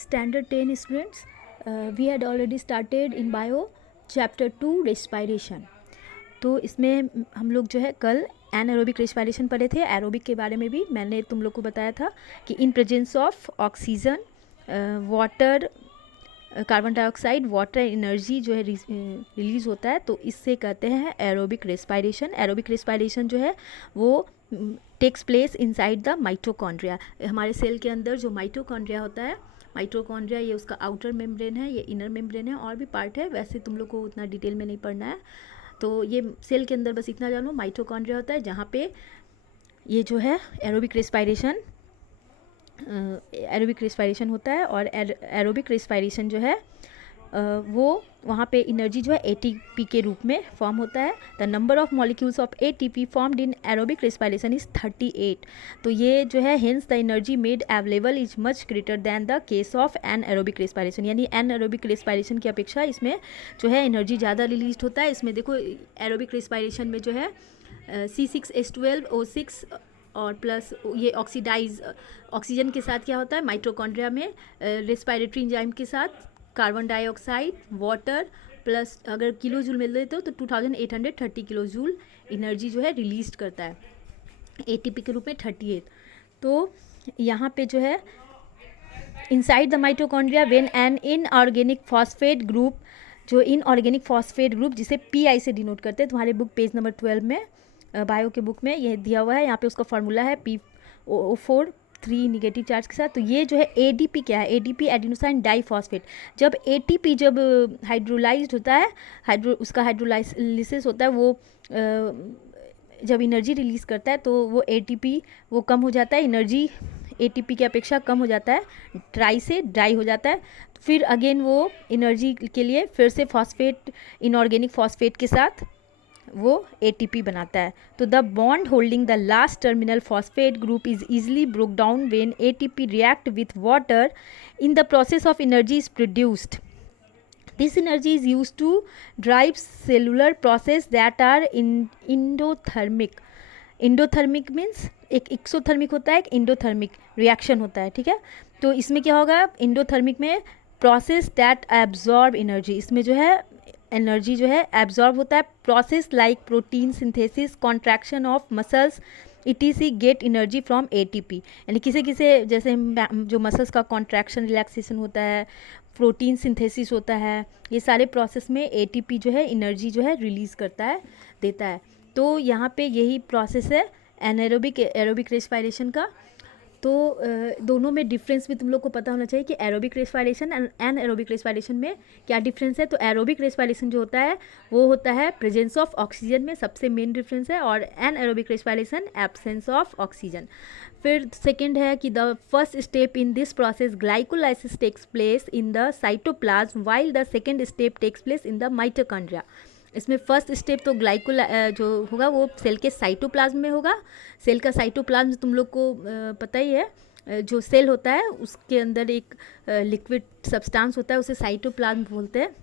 Standard 10 students, we had already started in bio chapter 2 respiration. तो इसमें हम लोग जो है कल एनारोबिक रेस्पिरेशन पढ़े थे. एरोबिक के बारे में भी मैंने तुम लोग को बताया था कि in presence of oxygen, water, carbon dioxide, water energy जो है रिलीज़ होता है, तो इससे कहते हैं एरोबिक रेस्पिरेशन. एरोबिक रेस्पिरेशन जो है वो takes place inside the mitochondria. हमारे सेल के अंदर जो माइटोकॉन्ड्रिया होता है, माइटोकॉन्ड्रिया ये उसका आउटर मेम्ब्रेन है, ये इनर मेम्ब्रेन है, और भी पार्ट है, वैसे तुम लोग को उतना डिटेल में नहीं पढ़ना है. तो ये सेल के अंदर बस इतना जानो माइटोकॉन्ड्रिया होता है, जहाँ पे ये जो है एरोबिक रेस्पिरेशन होता है. और एरोबिक रेस्पिरेशन जो है वो वहाँ पे एनर्जी जो है एटीपी के रूप में फॉर्म होता है. The number of molecules of ATP formed in aerobic respiration is 38. तो ये जो है hence the energy made available is much greater than the case of anaerobic respiration. यानी एन एरोबिक रेस्पिरेशन की अपेक्षा इसमें जो है एनर्जी ज़्यादा रिलीज होता है. इसमें देखो एरोबिक रेस्पिरेशन में जो है C6H12O6 और प्लस ये ऑक्सीजन के साथ क्या होता है माइटोकॉन्ड्रिया में, रेस्पिरेटरी एंजाइम के साथ कार्बन डाइऑक्साइड, वाटर, प्लस अगर किलो जूल में लेते हो तो 2830 किलो जूल एनर्जी जो है रिलीज करता है एटीपी के रूप में 38. तो यहाँ पे जो है inside the mitochondria when an inorganic phosphate group, जो इनऑर्गेनिक फॉस्फेट ग्रुप जिसे पीआई से डिनोट करते हैं, तुम्हारे बुक पेज नंबर 12 में बायो के बुक में यह दिया हुआ है. यहाँ पे उसका फार्मूला है PO4 3 निगेटिव चार्ज के साथ. तो ये जो है एडीपी क्या है, एडीपी एडिनोसाइन डाइफॉस्फेट. जब एटीपी जब हाइड्रोलाइज्ड होता है, उसका हाइड्रोलाइसिस होता है, वो जब एनर्जी रिलीज़ करता है तो वो एटीपी वो कम हो जाता है, एनर्जी एटीपी की अपेक्षा कम हो जाता है, ट्राई से ड्राई हो जाता है. तो फिर अगेन वो एनर्जी के लिए फिर से फॉस्फेट, इनऑर्गेनिक फॉस्फेट के साथ वो एटीपी बनाता है. तो the bond holding the last terminal phosphate group is easily broke down when ATP react with water. In the process of energy is produced. This energy is used to drive cellular process that are endothermic. Endothermic means एक exothermic होता है, एक endothermic reaction होता है, ठीक है. तो इसमें क्या होगा, इंडोथर्मिक में प्रोसेस दैट एब्जॉर्ब एनर्जी, इसमें जो है एनर्जी जो है एब्जॉर्ब होता है. Process like protein synthesis, contraction of muscles, ETC get energy from ATP. यानी किसी जैसे जो मसल्स का कॉन्ट्रैक्शन रिलैक्सेशन होता है, प्रोटीन सिंथेसिस होता है, ये सारे प्रोसेस में एटीपी जो है एनर्जी जो है रिलीज़ करता है, देता है. तो यहाँ पे यही प्रोसेस है एरोबिक रेस्पिरेशन का. तो दोनों में डिफरेंस भी तुम लोग को पता होना चाहिए कि aerobic respiration and anaerobic respiration में क्या डिफरेंस है. तो एरोबिक रेस्पिरेशन जो होता है वो होता है प्रेजेंस ऑफ ऑक्सीजन में, सबसे मेन डिफरेंस है, और anaerobic respiration absence of oxygen. फिर सेकंड है कि the first step in this process glycolysis takes place in the cytoplasm while the second step takes place in the mitochondria. इसमें first step तो जो होगा वो सेल के साइटोप्लाज्म में होगा. सेल का साइटोप्लाज्म तुम लोग को पता ही है, जो सेल होता है उसके अंदर एक लिक्विड सब्सटेंस होता है, उसे साइटोप्लाज्म बोलते हैं,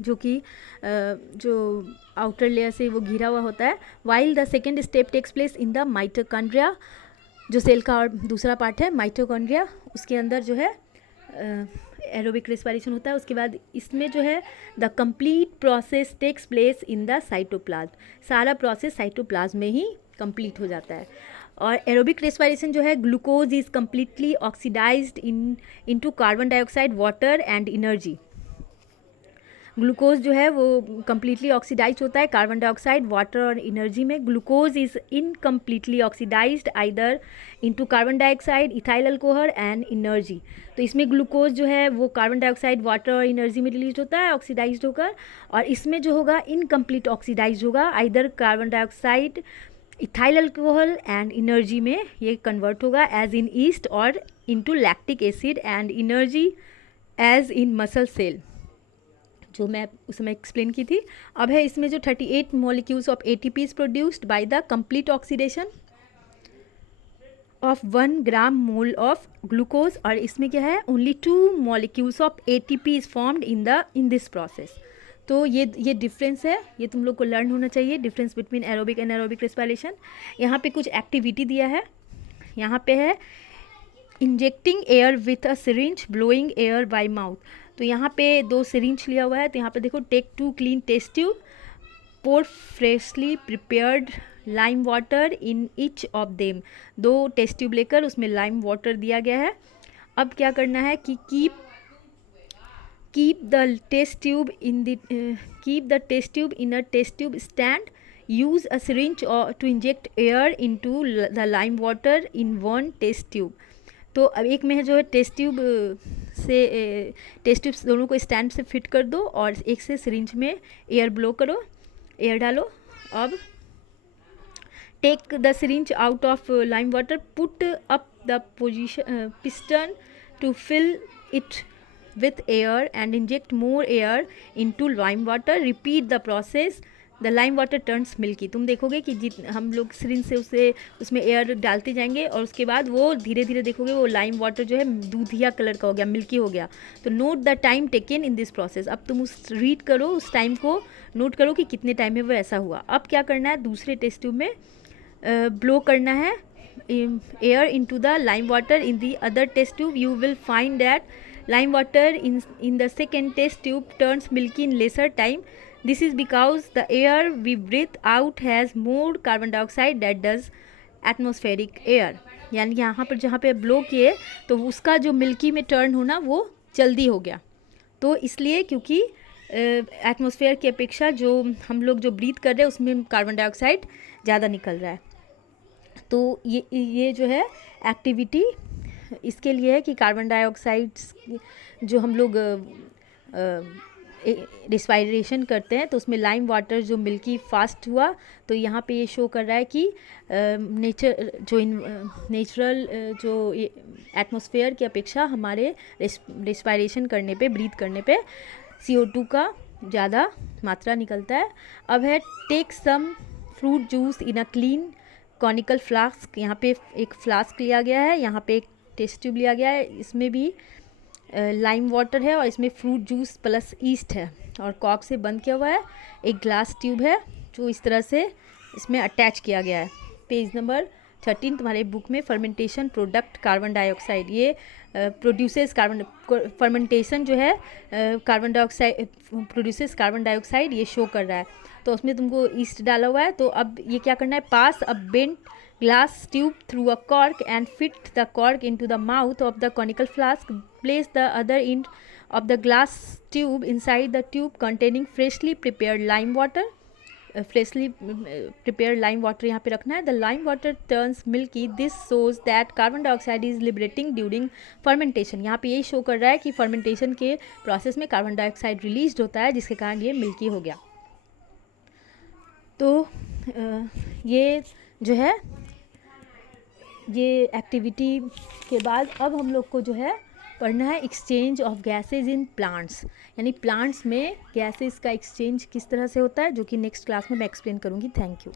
जो कि जो आउटर लेयर से वो घिरा हुआ होता है. While the second step takes place in the mitochondria, जो सेल का और दूसरा पार्ट है माइटोकॉन्ड्रिया, उसके अंदर जो है एरोबिक रेस्पिरेशन होता है. उसके बाद इसमें जो है the complete process takes place in the cytoplasm. सारा प्रोसेस साइटोप्लाज्म में ही कंप्लीट हो जाता है. और एरोबिक रेस्पिरेशन जो है glucose is completely oxidised into carbon dioxide, water and energy. Glucose जो है वो कम्प्लीटली ऑक्सीडाइज होता है कार्बन डाइऑक्साइड, वाटर और एनर्जी में. Glucose is incompletely oxidised either into carbon dioxide, ethyl alcohol and energy. तो इसमें ग्लूकोज जो है वो कार्बन डाइऑक्साइड, वाटर और एनर्जी में रिलीज होता है ऑक्सीडाइज्ड होकर, और इसमें जो होगा इनकम्प्लीट ऑक्सीडाइज होगा either carbon dioxide, ethyl alcohol and energy में ये कन्वर्ट होगा, एज इन ईस्ट, और into lactic acid and energy as in muscle cell, जो मैं उस समय एक्सप्लेन की थी. अब है इसमें जो 38 molecules of ATP is produced by the complete oxidation of 1 gram mole of glucose. और इसमें क्या है, only 2 molecules of ATP is formed in this process. तो ये डिफरेंस है, ये तुम लोग को लर्न होना चाहिए, difference between aerobic and anaerobic respiration. यहाँ पे कुछ एक्टिविटी दिया है. यहाँ पे है injecting air with a syringe, blowing air by mouth. तो यहाँ पे 2 सिरिंज लिया हुआ है, तो यहाँ पे देखो take 2 clean test tube, pour freshly prepared lime water in each of them. 2 test tube लेकर उसमें लाइम वाटर दिया गया है। अब क्या करना है कि keep the test tube in a test tube stand. Use a syringe to inject air into the lime water in one test tube. तो अब एक में जो है टेस्ट ट्यूब दोनों को स्टैंड से फिट कर दो और एक से सिरिंज में एयर ब्लो करो, एयर डालो। अब take the syringe out of lime water, put up the piston to fill it with air and inject more air into lime water. Repeat the process. The lime water turns milky. तुम देखोगे कि हम लोग syringe से उसमें air डालते जाएंगे और उसके बाद वो धीरे धीरे देखोगे वो लाइम वाटर जो है दूधिया कलर का हो गया, मिल्की हो गया। तो note the time taken in this process. अब तुम रीड करो, उस टाइम को नोट करो कि कितने टाइम में वो ऐसा हुआ। अब क्या करना है, दूसरे टेस्ट ट्यूब में ब्लो करना है air into the lime water in the other test tube. You will find that lime water in the second test tube turns milky in lesser time. This is because the air we breathe out has more carbon dioxide that does atmospheric air. यानी यहाँ पर जहाँ पे blow किए तो उसका जो milky में टर्न होना वो जल्दी हो गया। तो इसलिए क्योंकि एटमॉस्फेयर की अपेक्षा जो हम लोग जो ब्रीथ कर रहे हैं उसमें कार्बन डाइऑक्साइड ज़्यादा निकल रहा है। तो ये जो है एक्टिविटी इसके लिए है कि कार्बन डाइऑक्साइड जो हम लोग रिस्पायरेशन करते हैं तो उसमें लाइम वाटर जो मिल्की फास्ट हुआ। तो यहाँ पे ये शो कर रहा है कि नेचुरल जो एटमॉस्फेयर की अपेक्षा हमारे रिस्पायरेशन करने पे, ब्रीथ करने पे CO2 का ज़्यादा मात्रा निकलता है। अब है take some fruit juice in a clean conical flask. यहाँ पे एक फ्लास्क लिया गया है, यहाँ पे एक टेस्ट ट्यूब लिया गया है, इसमें भी लाइम वाटर है और इसमें फ्रूट जूस प्लस ईस्ट है और कॉर्क से बंद किया हुआ है। एक ग्लास ट्यूब है जो इस तरह से इसमें अटैच किया गया है। पेज नंबर 13 तुम्हारे बुक में फर्मेंटेशन प्रोडक्ट कार्बन डाइऑक्साइड, ये प्रोड्यूसेस कार्बन, फर्मेंटेशन जो है carbon dioxide produces carbon dioxide, ये शो कर रहा है। तो उसमें तुमको ईस्ट डाला हुआ है। तो अब ये क्या करना है, pass a bent glass tube through a cork and fit the cork into the mouth of the conical flask. Place the other end of the glass tube inside the tube containing freshly prepared lime water. Freshly prepared lime water यहाँ पे रखना है। The lime water turns milky. This shows that carbon dioxide is liberating during fermentation. यहाँ पे यही show कर रहा है कि fermentation के प्रोसेस में कार्बन डाइऑक्साइड रिलीज होता है जिसके कारण ये मिल्की हो गया। तो ये जो है ये एक्टिविटी के बाद अब हम लोग को जो है पढ़ना है exchange of gases in plants, यानी प्लांट्स में गैसेज का एक्सचेंज किस तरह से होता है, जो कि नेक्स्ट क्लास में मैं एक्सप्लेन करूँगी। Thank you.